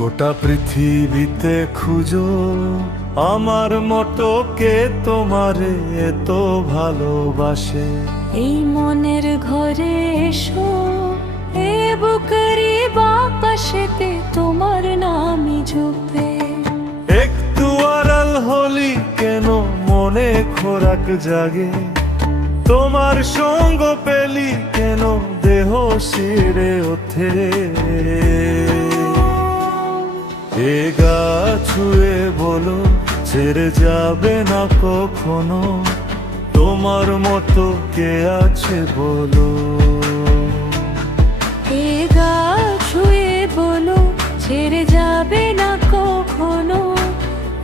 গোটা পৃথিবীতে খুঁজো আমার মতো কে তোমারে এত ভালোবাসে। এই মনের ঘরে এসো, এ বুকেরই বাপাশেতে তোমার নামই জপে। একটু আড়াল হলি কেন মনে খোরাক জাগে, তোমার সঙ্গ পেলি কেন দেহ শিরে ওঠে। এ গা ছুঁয়ে বলো ছেড়ে যাবে না কখনো, তোমার মতো কে আছে বলো। এ গা ছুঁয়ে বলো ছেড়ে যাবে না কখনো,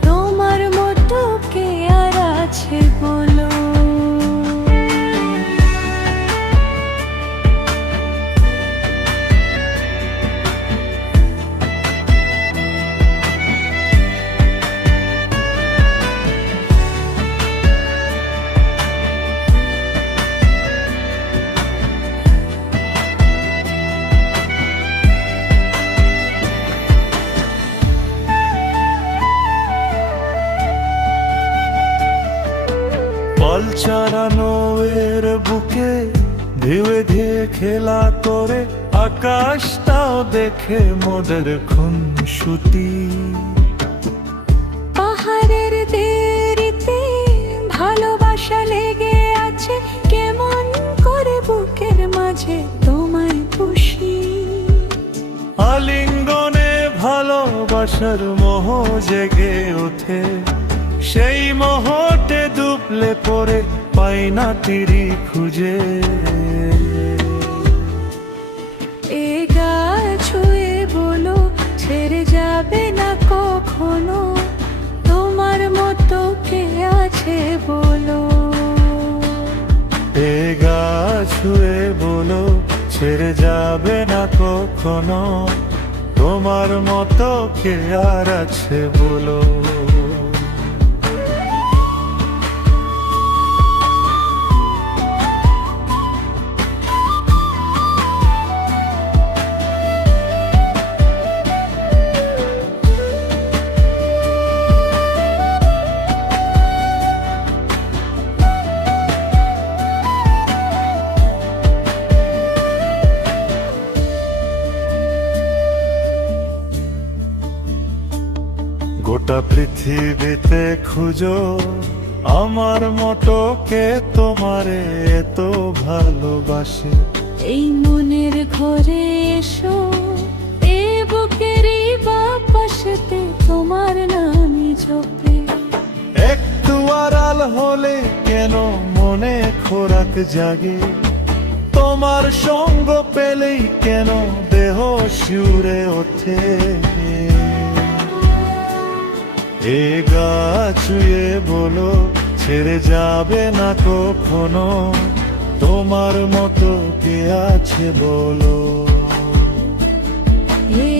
তোমার মতো কে আর আছে বলো। পাল চারানো এর বুকে ধীরে ধীরে খেলা করে, আকাশটাও দেখে মোদের খুনসুটি। পাহাড়ের দেরিতে ভালোবাসা লেগে আছে, কেমন করে বুকের মাঝে তোমায় পুষি। আলিঙ্গনে ভালোবাসার মোহ জেগে ওঠে, সেই মোহতে ডুবলে পরে পাই না তীরি খুঁজে। এ গা ছুঁয়ে বলো ছেড়ে যাবে না কখনো, তোমার মতো কে আছে বলো। এ গা ছুঁয়ে বলো ছেড়ে যাবে না কখনো, তোমার মতো কে আর আছে বলো। গোটা পৃথিবীতে খুঁজো আমার মতো কে তোমারে এত ভালোবাসে। এই মনের ঘরে এসো, এ বুকেরই বাপাশেতে তোমার নামই জপে। একটু আড়াল হলে কেন মনে খোরাক জাগে, তোমার সঙ্গ পেলেই কেন দেহ শিউরে ওঠে। এ গা ছুঁয়ে বলো ছেড়ে যাবে না কখনো, তোমার মতো কে আছে বলো। এ